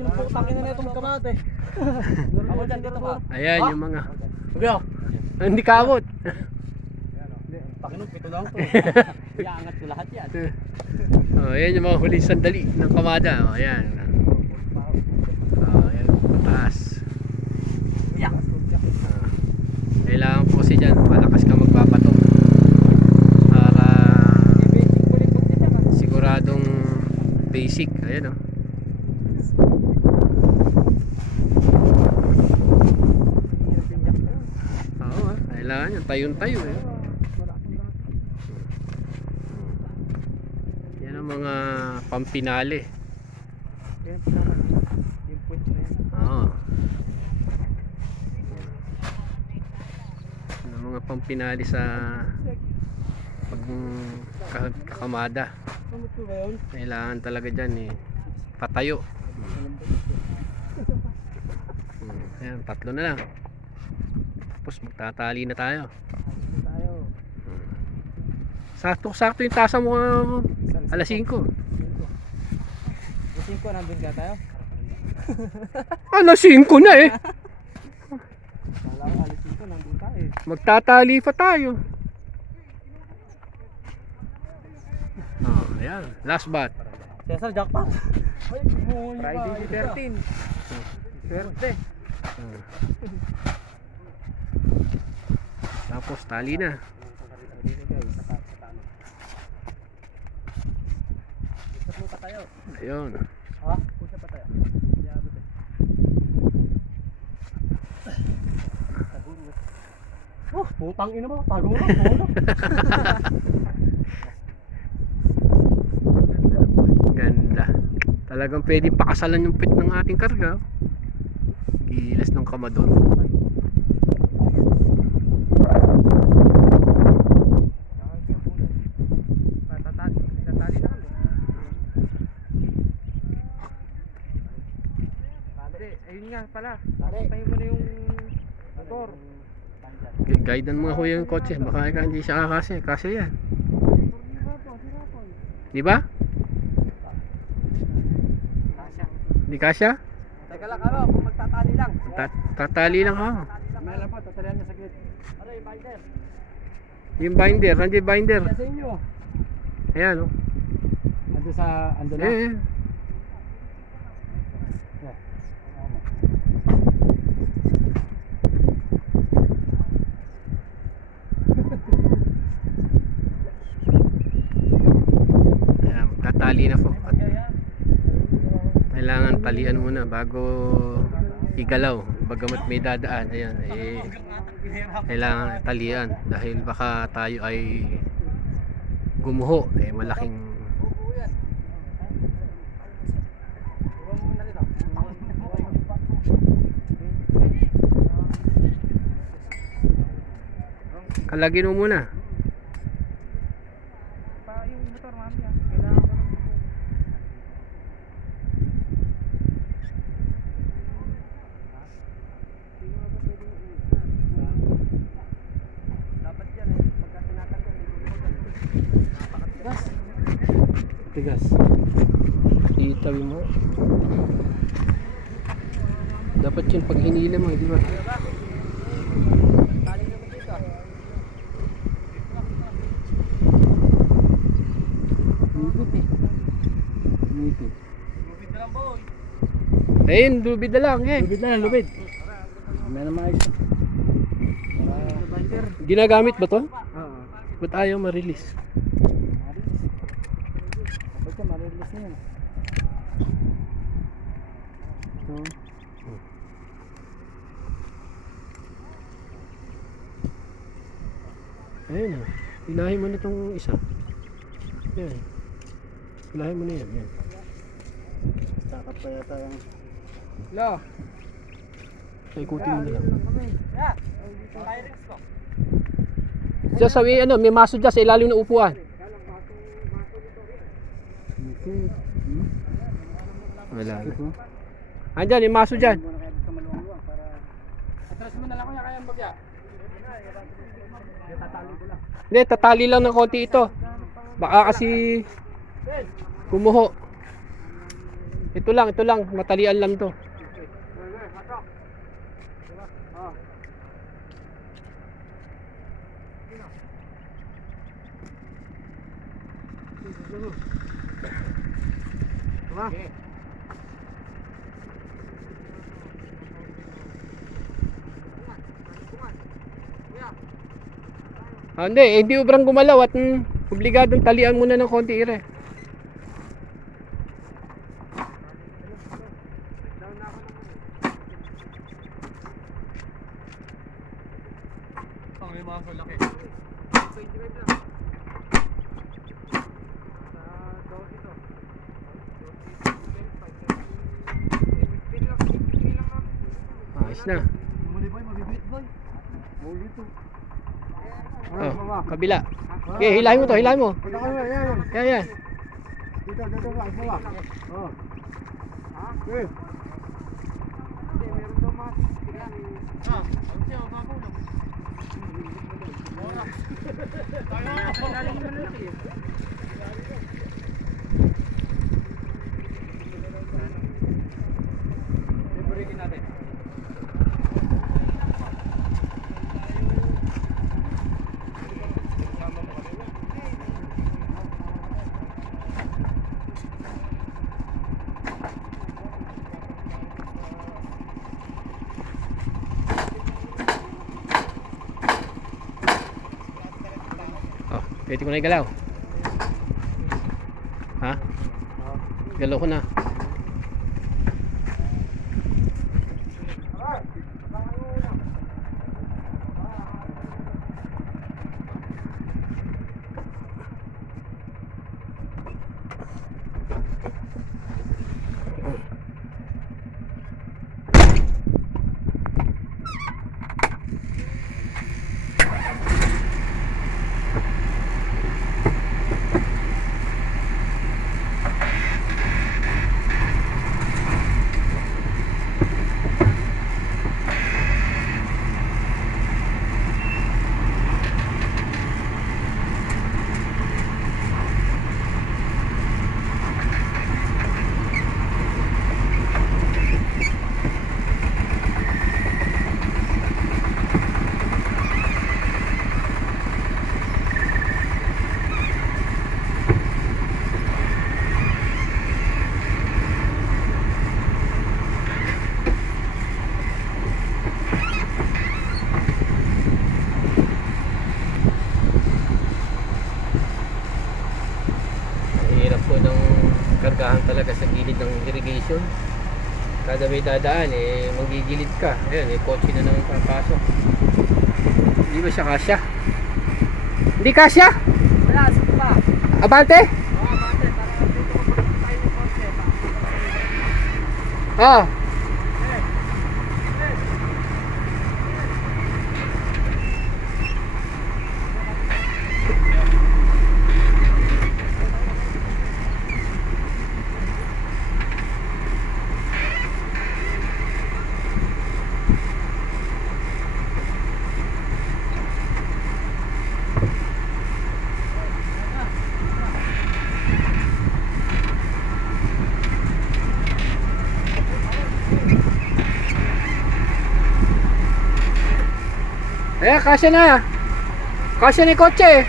yung putang ina na itong kamate. Ako dyan, dito ka. Ayan yung mga. Kuya. Hindi kabot. Pakinog, pito lang to. Iangat ko lahat yan. oh, ayan yung mga huling sandali ng kamada. Oh, ayan. Oh, ayan. Taas. Yak. Ah, kailangan po si dyan. Malakas ka magpapatok. Para siguradong basic. Ayan oh. Oo ah. Kailangan yan. Tayong-tayo eh. Yan ang mga pampinali. Oo. Yan ang mga pampinali sa pag ka- kakamada. Kailangan talaga dyan eh. Patayo. Hmm, Ayan, tatlo na lang. Tapos magtatali na tayo. Sakto-sakto yung tasa mo ah, alas 5. Gising ko, nandun ka tayo. Alas 5 na eh. Kala ko nandun tayo eh. Magtatali pa tayo. Oh, ayan. Last bat. Cesar, jackpot. Ay, Friday the 13. Swerte. Hmm. Tapos tali na. Mo. Ayun. Ha? Pusa pa tayo. Yabot eh. Oh, putang ina mo. Tago na. puno. Ganda. Talagang pwede pakasalan yung pit ng ating karga. Gilas ng kamador. Tatali, tatali na kami. Hindi, nga pala. Tayo mo na yung motor. Gu- Guidean mo nga kuya yung kotse. Baka ikaw hindi siya kakasya. Kasya yan. Di ba? Kasya. Di kasya? Teka lang, ano, kung magtatali lang. Tat tatali lang ako. May alam pa, tatalian niya saglit. Ano yung binder? Yung binder. Nandiyan yung binder. Sa inyo. Ayan oh. Ando sa, ando na. Eh, eh. Ayan, tatali na po. At kailangan talian muna bago igalaw. Bagamat may dadaan. Ayan, eh, kailangan talian dahil baka tayo ay gumuho. Eh, malaking kalagin mo muna. Pa yung motor mami ah. Kailangan ko ng Dapat yan eh, pagka tinatanggal, Gas. Tigas. Itabi mo. Dapat yun pag hinila mo, di ba? Tali naman dito. Lubid eh. Lubid. Lubid na lang boy. Ayun, lubid na lang eh. Lubid na lang, lubid. May naman ayos. binder. Ginagamit ba to? Oo. Ba't ayaw ma-release? Dapat yan, marilis na yan. Ito. Ayun ah. Ilahin mo na itong isa. Yan. Ilahin mo na yan. yan. Takap pa yata yung... Lo. Ikutin mo lang. Yeah. Firings ko. Diyan sa may, ano, may maso dyan sa ilalim ng upuan. Wala na. Andyan, yung maso dyan. Atras mo na lang kuya kaya bagya. Hindi, tatali lang ng konti ito. Baka kasi kumuho. Ito lang, ito lang. Matalian lang to. Ah, hindi, eh, hindi ubrang gumalaw at mm, obligadong talian muna ng konti ire. Ang may mga laki. Ayos na. Muli boy, mabibit boy. Muli to. Oh, kabila. Okay, hilahin mo to, hilahin mo. Yan, yan. Dito, dito ba, isa ba? Oh. Ha? Eh. Oh, pwede ko na igalaw. Ha? Galaw ko na. Po ng kargahan talaga sa gilid ng irrigation. Kada may dadaan, eh, magigilid ka. Ayan, eh, kotse na naman papasok. Hindi ba siya kasya? Hindi kasya? Wala, sige pa. Abante? Oo, bate, para dito ko tayo ng kotse. Ah. Eh, kasya na. Kasya ni kotse.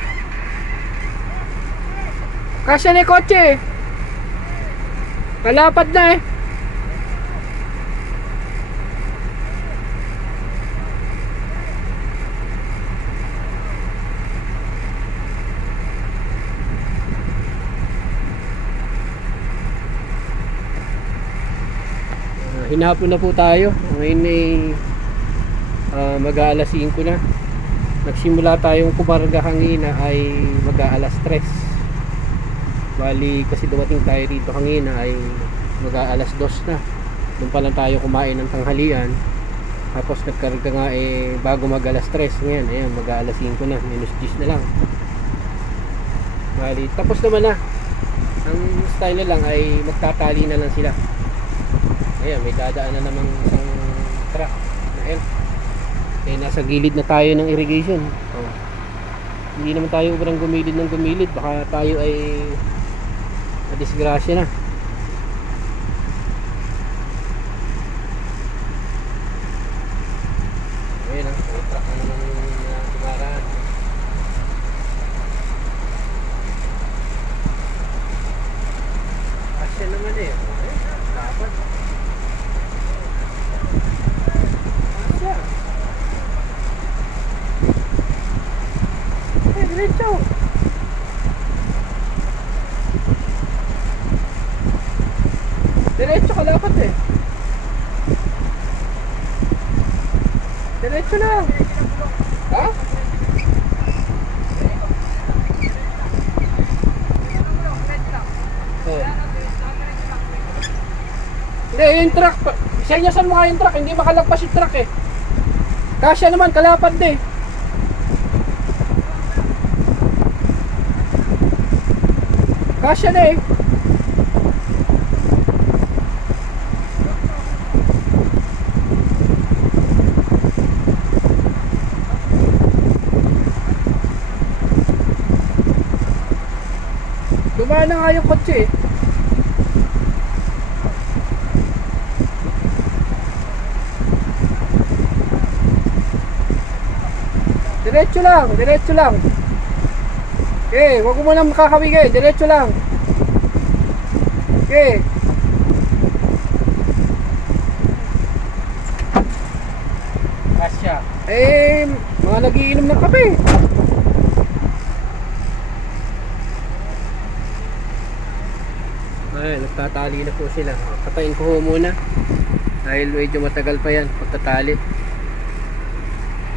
Kasya ni kotse. Kalapad na eh. Ah, Hinapon na po tayo. Ngayon ay uh, mag-aalas 5 na. Nagsimula tayong kumarga hangina ay mag-aalas 3. Bali kasi dumating tayo dito hangina ay mag-aalas 2 na. Doon pa lang tayo kumain ng tanghalian. Tapos nagkarga nga eh bago mag-alas 3. Ngayon ayan mag-aalas 5 na. Minus 10 na lang. Bali tapos naman na. Ang style na lang ay magtatali na lang sila. Ayan may dadaan na namang isang truck na elf. Eh, nasa gilid na tayo ng irrigation. Oh. Hindi naman tayo ubrang gumilid ng gumilid. Baka tayo ay madisgrasya na. kalapat eh. Diretso lang. Ha? Oh. Hindi, yung truck. Senyasan mo nga yung truck. Hindi makalagpas yung truck eh. Kasya naman, kalapad eh. Kasya na eh. Dumaan na nga yung kotse eh. Diretso lang, diretso lang. Okay, wag mo nang makakawigay, diretso lang. Okay. Kasya. Eh, mga nagiinom ng kape. Ay, nagtatali na po sila. Patayin ko muna. Dahil medyo matagal pa yan pagtatali.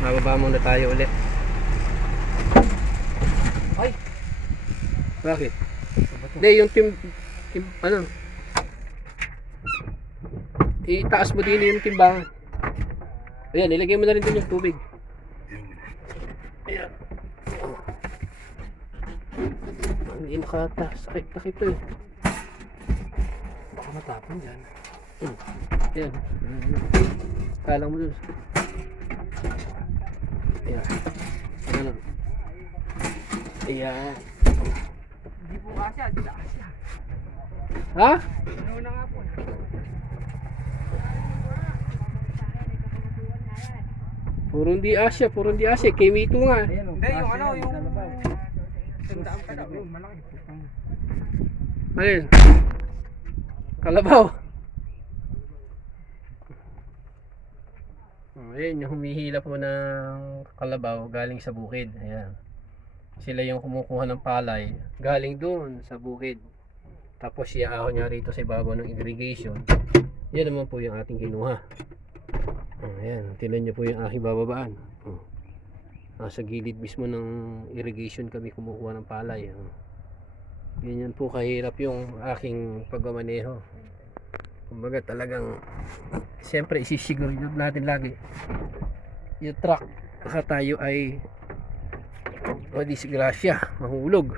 Mababa muna tayo ulit. Ay! Bakit? Hindi, yung tim, tim ano? Itaas mo din yung timbangan. Ayan, ilagay mo na rin din yung tubig. Ayan. Hindi nakataas. Sakit na ito eh. Baka matapon yan. Hmm. Ayan. Kalang mo dun. Ayan. Ayan. Ayan. Kasya, hindi na kasya. Ha? Ano na nga po. Puro hindi Asya, puro hindi Asya. Kimito nga. Ayan o. Hindi, yung ano, yung... Tandaan ka daw, yun, malaki. Alin? Kalabaw. Oh, ayan, yung humihila po ng kalabaw galing sa bukid. Ayan. Sila yung kumukuha ng palay galing doon sa bukid. Tapos iaahon niya rito sa ibabaw ng irrigation. Yan naman po yung ating kinuha. Oh, ayan, tinan niyo po yung aking bababaan. Oh. Nasa gilid mismo ng irrigation kami kumukuha ng palay. Oh. Ganyan po kahirap yung aking pagmamaneho. Kumbaga talagang siyempre isisiguridad natin lagi yung truck baka tayo ay o disgrasya, mahulog.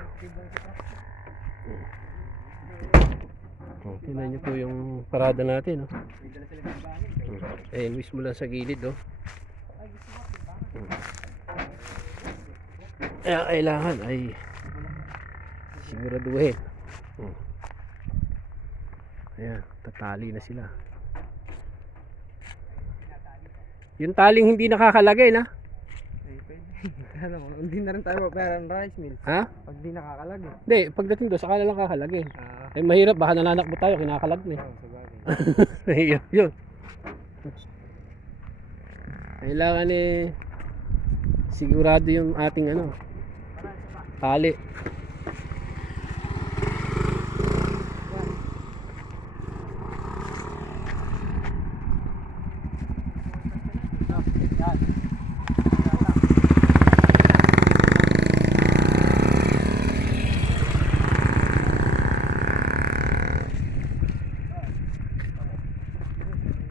Oh, tingnan niyo po yung parada natin. Oh. Ayan, mismo lang sa gilid. Oh. Kaya kailangan ay siguraduhin. Hmm. Ayan, tatali na sila. Yung taling hindi nakakalagay na. Alam mo, hindi na rin tayo mabayaran ng rice mill. Ha? Pag di nakakalag eh. Hindi, pagdating doon, saka na lang kakalagay. Ah, Eh, mahirap, baka nananakbo tayo, kinakalag na eh. oh, sa bagay. Mahirap yun. Kailangan eh, sigurado yung ating ano, tali.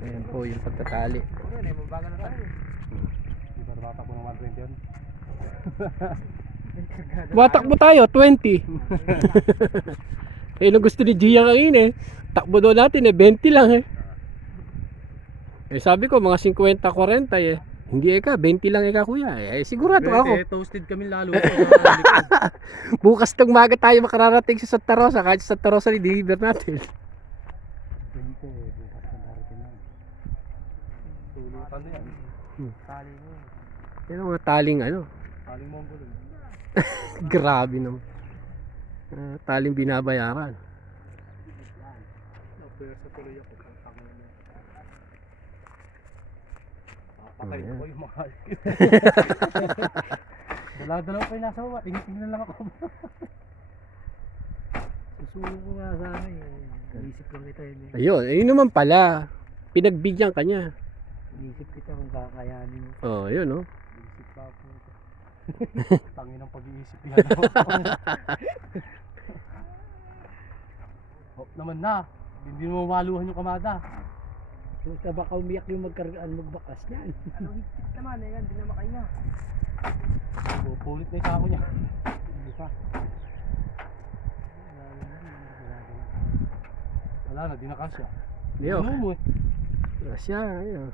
Ayan po yung pagtatali. Ano na, mabagal na tayo. Di ba nabatak mo ng 120 yun? Matakbo tayo, 20. eh, nung gusto ni Gia kanina eh. Takbo daw natin eh, 20 lang eh. Eh, sabi ko, mga 50-40 eh. Hindi eh ka, 20 lang eh ka kuya. Eh, sigurado ako. Eh, toasted kami lalo. Bukas ng maga tayo makararating sa Santa Rosa. Kahit sa Santa Rosa, i-deliver natin. 20, bukas na darating yan. Tulutan na yan. Tali mo. Yan ang mga taling ano. Aling Mongol. eh. Grabe naman. Ah, taling binabayaran. Napwersa tuloy ako. Papatay Ayan. ko yung mahal. Dala-dala ko kayo nasa baba. Tingin-tingin lang ako. Susuko ko nga sana eh. Inisip lang kita yun eh. Ayun, ayun naman pala. Pinagbigyan ka niya. Inisip kita kung kakayanin mo. Oh, yun oh. Ito. Tangin ang pag-iisip yan. Hop naman na. Hindi mo maluhan yung kamada. Puta baka umiyak yung magkargaan magbakas niyan. Ano, higpit naman eh, hindi na makahinga. Pupulit na yung sako niya. Hindi pa. Wala na, di na kasya. Hindi oh. Ano mo eh? Asya, ayun.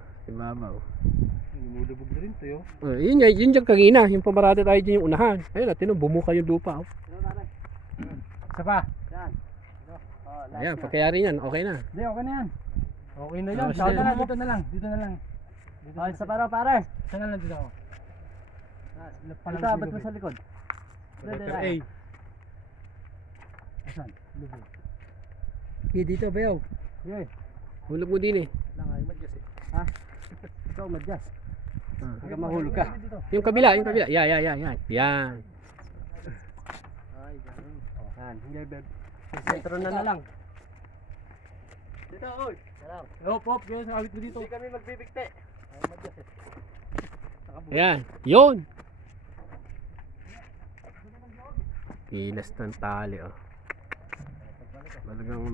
Lumulubog na rin tayo. Oh, yun yun, yun yung kanina. Yung pamarada tayo dyan yung unahan. Ayun, natin bumuka yung lupa. Oh. Isa pa. Ayan, pagkayari yan, okay na. Hindi, okay na yan. Okay na yan. Oh, Dito na, dito na lang. Dito na lang. Dito oh, isa para pare. Isa na lang dito ako. Dito, ba't mo sa likod? Letter A. Asan? Lubog. Okay, dito, Bayaw. Okay. Hulog mo din eh. Lang ay madjas eh. Ha? Ikaw madjas. Ah. Huwag mahulog ka. Yung kabila, yung kabila. Yan, yan, yan, yan. Yan. Ay, ganun. Oh, yan. Beb. Sentro na na lang. Dito, oy. Salam. Hop, hop. Ganyan sa awit mo dito. Hindi kami magbibigte. Ay, madjas eh. Ayan. Yun. Pilas ng tali oh. Talagang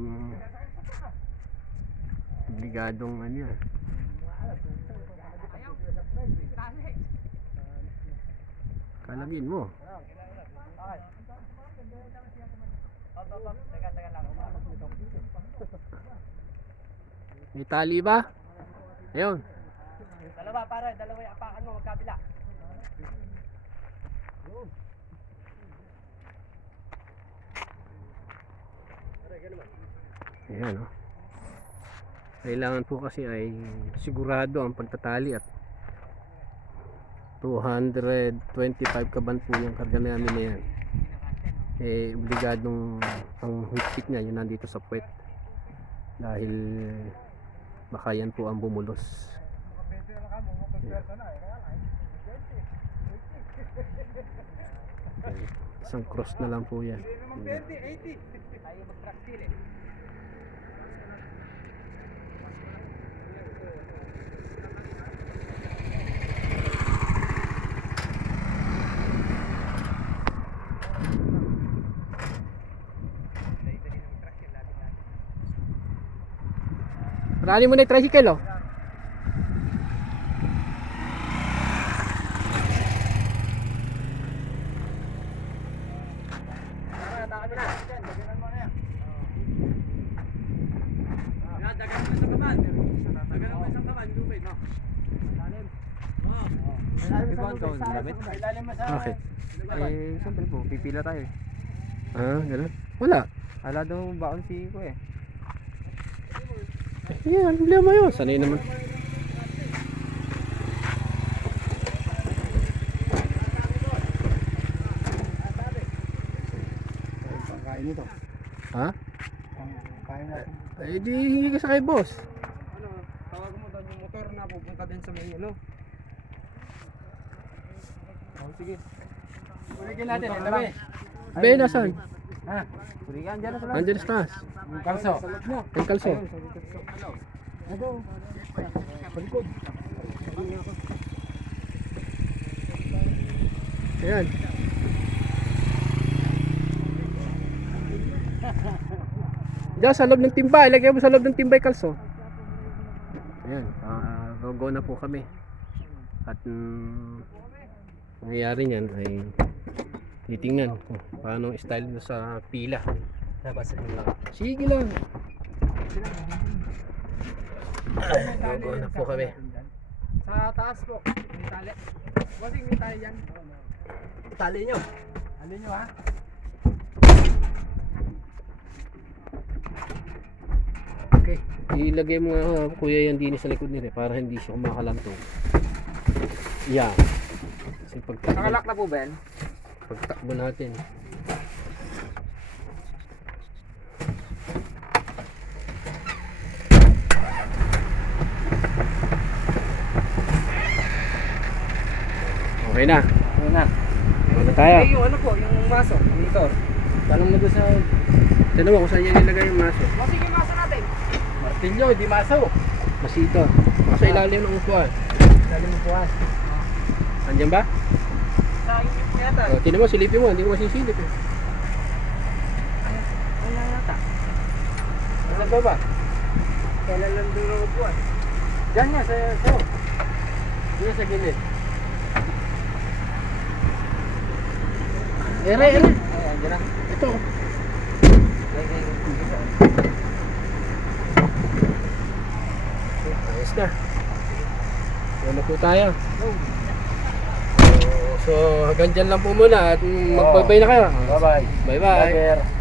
obligadong ano yan. Kalagin mo. May tali ba? Ayun. Dalawa pare, dalawa yung apakan mo, magkabila. Ayan oh. Kailangan po kasi ay sigurado ang pagtatali at 225 kaban po yung karga namin na yan. Eh, obligadong ang higpit niya yun nandito sa puwet. Dahil baka yan po ang bumulos. Okay. Isang cross na lang po yan. Tayo Marami mo na yung tricycle oh. Okay. Eh, siyempre po, pipila tayo eh. Ah, ganun. Wala. Ala daw baon si ko eh. Yan, problema yun. Sanay naman. Pangkain nito. Ha? Pangkain natin. Eh, di hingi ka sa kay boss. Ano, tawag mo doon yung motor na pupunta din sa may ano. Oh, sige. Ulitin natin, ito ba? Be, nasan? Ha? Sa taas. Yung kalso. Yung kalso. Ano? Palikod. Ayan. Diyan sa loob ng timba. Ilagay mo sa loob ng timba yung kalso. Ayan. Uh, go na po kami. At mm, nangyayari niyan ay titingnan kung paano style nyo sa pila. Lang. Sige lang. Go na po kami. Sa taas po, may tali. Bossing, may tali yan. Tali nyo. Tali nyo ha. Okay. Ilagay mo nga uh, kuya yan din sa likod nila para hindi siya kumakalantong. Yan. Kasi pagtakbo, Nakalak na po ba pagtakbo natin. Okay na. Ano na? Ano tayo? Eh, yung ano po, yung maso, yung motor. Tanong mo doon sa Tignan mo kung saan yan nilagay yung maso. O sige, masa natin. Martilyo, di maso. Masito. Sa ilalim ng upuan. Dali mo puwas. Andiyan ba? Sa isip yata. O, tignan mo, silipin mo. Hindi ko masisilip eh. Wala yata. Ano ba ba? Kailan lang doon ako buwan. Diyan nga, sa sa. Diyan sa gilid. Ere, ere. Ayan, na. Ito. Ayos na. Na po tayo. So, so hanggang dyan lang po muna at magbabay na kayo. Bye-bye. Bye-bye.